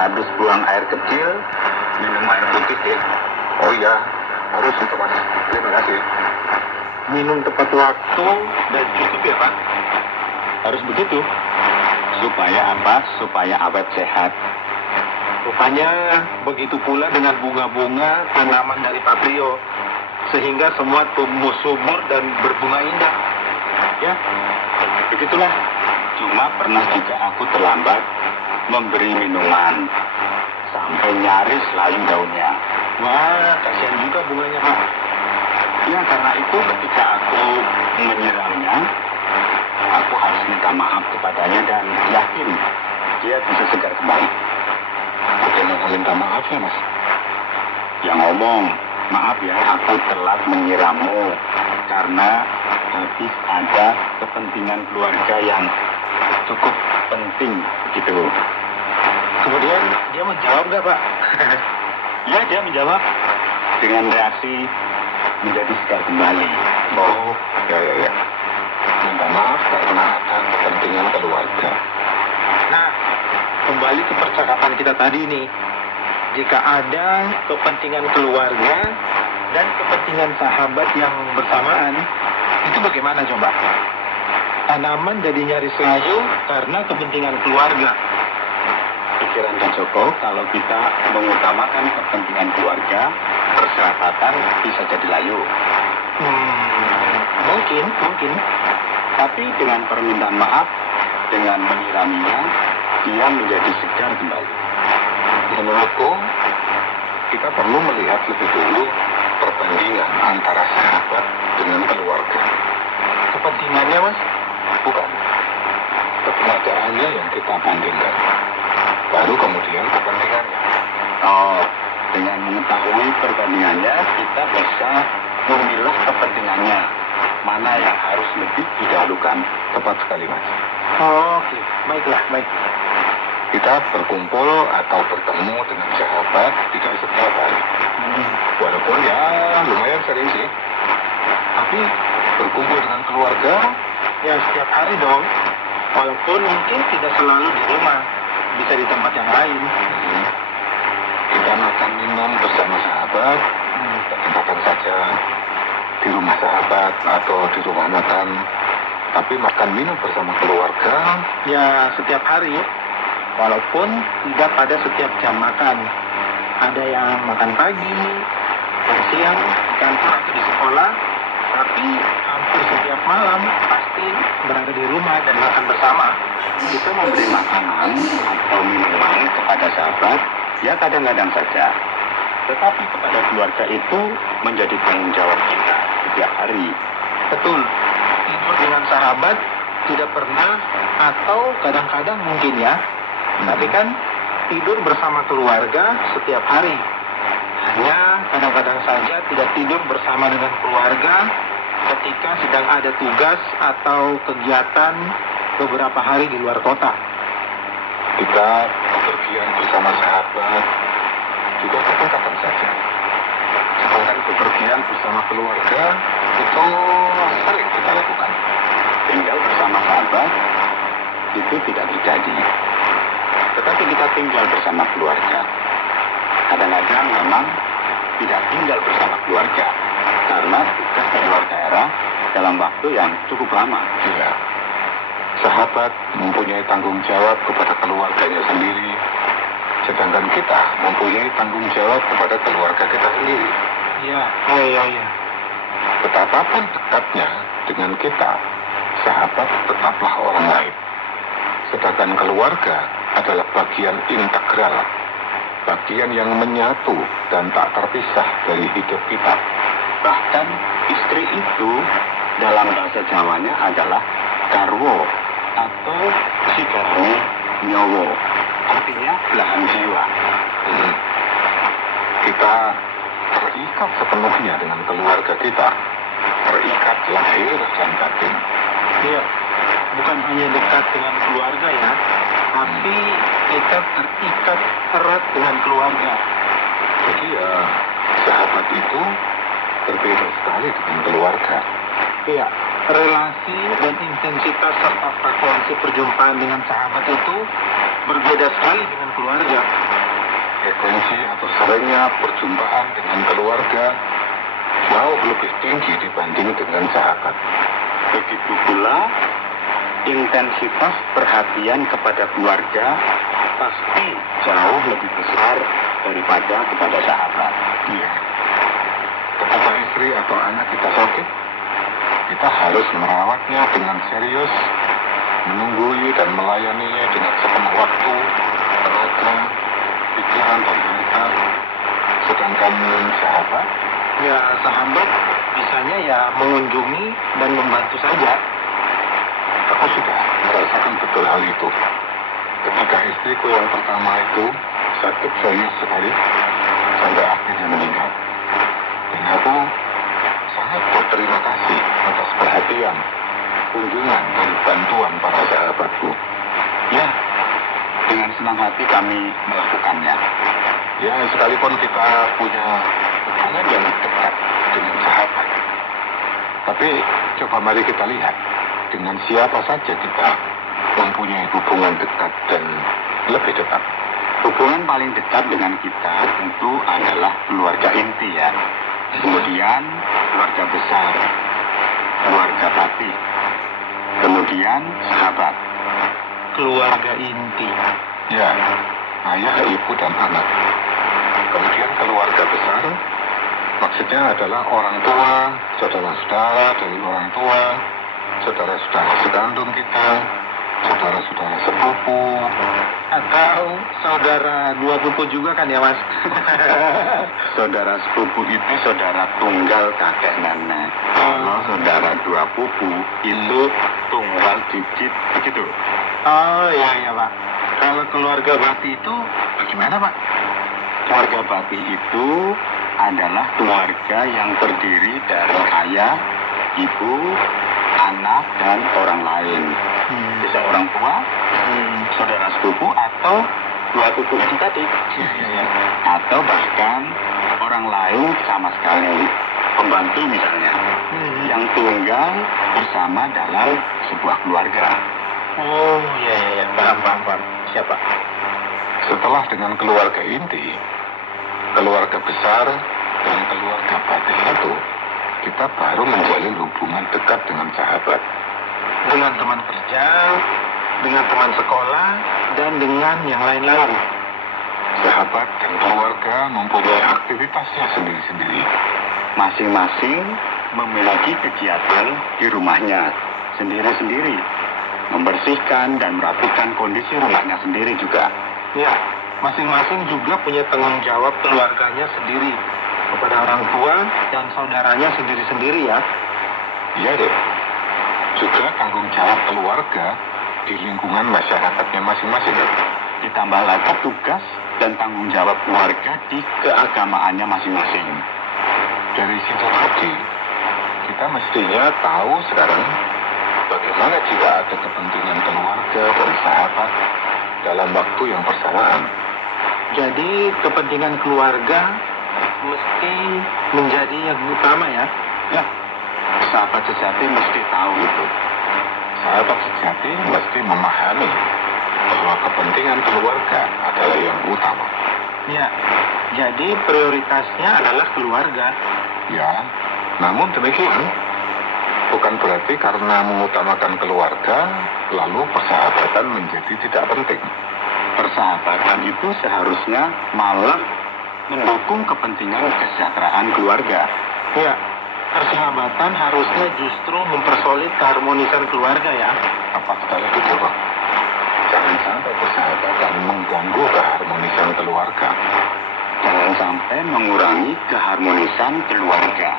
Habis buang air kecil, minum air putih ya. Oh iya, harus itu Mas. Terima kasih. Minum tepat waktu dan cukup ya Pak? Harus begitu. Supaya apa? Supaya awet sehat. Rupanya begitu pula dengan bunga-bunga tanaman dari Pak Prio, sehingga semua tumbuh subur dan berbunga indah. Ya, begitulah. Cuma pernah juga aku terlambat memberi minuman sampai nyaris layu daunnya. Wah, kasihan juga bunganya Pak. Ya, karena itu ketika aku menyiramnya, aku harus minta maaf kepadanya dan yakin dia bisa segar kembali. Bagaimana minta maafnya Mas? Ya ngomong, maaf ya aku telat menyirammu karena habis ada kepentingan keluarga yang cukup penting gitu. Kemudian dia menjawab nggak Pak? Ya, dia menjawab dengan reaksi menjadi segar kembali. Oh, ya. Minta maaf karena ada kepentingan keluarga. Nah, kembali ke percakapan kita tadi nih. Jika ada kepentingan keluarga dan kepentingan sahabat yang bersamaan, itu bagaimana coba? Tanaman jadi nyaris layu karena kepentingan keluarga. Pikiran Kak Joko, kalau kita mengutamakan kepentingan keluarga, persahabatan bisa jadi layu. Mungkin. Tapi dengan permintaan maaf, dengan menyiraminya, dia menjadi segar kembali. Menurutku, kita perlu melihat lebih dulu perbandingan antara sahabat dengan keluarga. Kepentingannya, Mas? Bukan. Keberadaannya yang kita bandingkan. Baru kemudian kepentingannya. Oh, dengan mengetahui perbandingannya, kita bisa memilah kepentingannya. Mana yang harus lebih didahulukan. Tepat sekali, Mas. Oke, baik. Kita berkumpul atau bertemu dengan sahabat tidak setiap hari. Walaupun ya lumayan sering sih. Tapi berkumpul dengan keluarga ya setiap hari dong. Walaupun mungkin tidak selalu di rumah, bisa di tempat yang lain. Kita makan minum bersama sahabat, katakan saja di rumah sahabat atau di rumah makan. Tapi makan minum bersama keluarga ya setiap hari. Walaupun tidak pada setiap jam makan. Ada yang makan pagi, siang, di kantor atau di sekolah. Tapi hampir setiap malam pasti berada di rumah dan makan bersama. Kita memberi makanan atau minuman kepada sahabat, ya kadang-kadang saja. Tetapi kepada keluarga itu menjadi tanggung jawab kita setiap hari. Betul. Tidur dengan sahabat tidak pernah atau kadang-kadang mungkin ya. Tapi kan tidur bersama keluarga setiap hari. Hanya kadang-kadang saja tidak tidur bersama dengan keluarga ketika sedang ada tugas atau kegiatan beberapa hari di luar kota. Kita bepergian bersama sahabat juga kapan-kapan saja. Sedangkan bepergian bersama keluarga itu sering kita lakukan. Tinggal bersama sahabat itu tidak terjadi. Tetapi kita tinggal bersama keluarga. Kadang-kadang memang tidak tinggal bersama keluarga karena tugas di luar daerah dalam waktu yang cukup lama. Iya. Sahabat mempunyai tanggung jawab kepada keluarganya sendiri, sedangkan kita mempunyai tanggung jawab kepada keluarga kita sendiri. Iya. Betapapun dekatnya dengan kita, sahabat tetaplah orang lain. Sedangkan keluarga adalah bagian integral, bagian yang menyatu dan tak terpisah dari hidup kita. Bahkan istri itu dalam bahasa Jawanya adalah karwo atau sigarane nyowo, artinya belahan jiwa. Kita terikat sepenuhnya dengan keluarga kita, terikat lahir dan batin. Iya, bukan hanya dekat dengan keluarga ya, tapi kita terikat erat dengan keluarga. Jadi ya, sahabat itu berbeda sekali dengan keluarga. Iya, relasi dan intensitas serta frekuensi perjumpaan dengan sahabat itu berbeda sekali dengan keluarga. Frekuensi atau seringnya perjumpaan dengan keluarga jauh lebih tinggi dibanding dengan sahabat. Begitu pula intensitas perhatian kepada keluarga pasti jauh lebih besar daripada kepada sahabat. Iya. Ketika istri atau anak kita sakit, kita harus merawatnya dengan serius, menunggui dan melayaninya dengan sepenuh waktu, tenaga, pikiran dan harta. Sedangkan sahabat, Ya, sahabat bisanya ya mengunjungi dan membantu saja. aku sudah merasakan betul hal itu. Ketika istriku yang pertama itu sakit serius sekali, sampai akhirnya meninggal. Dan aku sangat berterima kasih atas perhatian, kunjungan, dan bantuan para sahabatku. Ya, dengan senang hati kami melakukannya. Ya, sekalipun kita punya hubungan yang dekat dengan sahabat. Tapi coba mari kita lihat dengan siapa saja kita mempunyai hubungan dekat dan lebih dekat. Hubungan paling dekat dengan kita tentu adalah keluarga inti ya. Kemudian keluarga besar, keluarga batin, kemudian sahabat. Keluarga inti. Ya, ayah, ibu, dan anak. Kemudian keluarga besar, maksudnya adalah orang tua, saudara-saudara dari orang tua, saudara-saudara sekandung kita, saudara-saudara sepupu, Atau saudara dua pupu juga kan ya, Mas? Saudara sepupu itu saudara tunggal kakek nenek. Kalau saudara dua pupu itu tunggal cicit, begitu. Oh iya Pak. Kalau keluarga Bakti itu bagaimana Pak? Keluarga Bati itu adalah keluarga yang terdiri dari ayah, ibu, anak, dan orang lain. Bisa orang tua, saudara sepupu, atau dua pupu itu tadi. Atau bahkan orang lain sama sekali, pembantu misalnya, yang tunggal bersama dalam sebuah keluarga. Oh iya paham. Siapa? setelah dengan keluarga inti, keluarga besar, dan keluarga batin itu, kita baru menjalin hubungan dekat dengan sahabat. Dengan teman kerja, dengan teman sekolah, dan dengan yang lain-lain. Sahabat dan keluarga mempunyai aktivitasnya sendiri-sendiri. Masing-masing memiliki kegiatan di rumahnya sendiri-sendiri. Membersihkan dan merapikan kondisi rumahnya sendiri juga. Ya, masing-masing juga punya tanggung jawab keluarganya sendiri kepada orang tua dan saudaranya sendiri-sendiri ya. Iya deh. Juga tanggung jawab keluarga di lingkungan masyarakatnya masing-masing. Ditambah lagi tugas dan tanggung jawab keluarga di keagamaannya masing-masing. Dari situ tadi, kita mestinya tahu sekarang bagaimana jika ada kepentingan keluarga dan sahabat dalam waktu yang bersamaan. Jadi kepentingan keluarga mesti menjadi yang utama ya. Ya, sahabat sejati mesti tahu itu. Sahabat sejati mesti memahami bahwa kepentingan keluarga adalah yang utama. Ya, jadi prioritasnya adalah keluarga. Ya, namun demikian bukan berarti karena mengutamakan keluarga lalu persahabatan menjadi tidak penting. Persahabatan itu seharusnya malah mendukung kepentingan kesejahteraan keluarga. Ya, persahabatan harusnya justru mempersolid keharmonisan keluarga ya. Apa sekali itu, Pak? Jangan sampai persahabatan mengganggu keharmonisan keluarga. Jangan sampai mengurangi keharmonisan keluarga.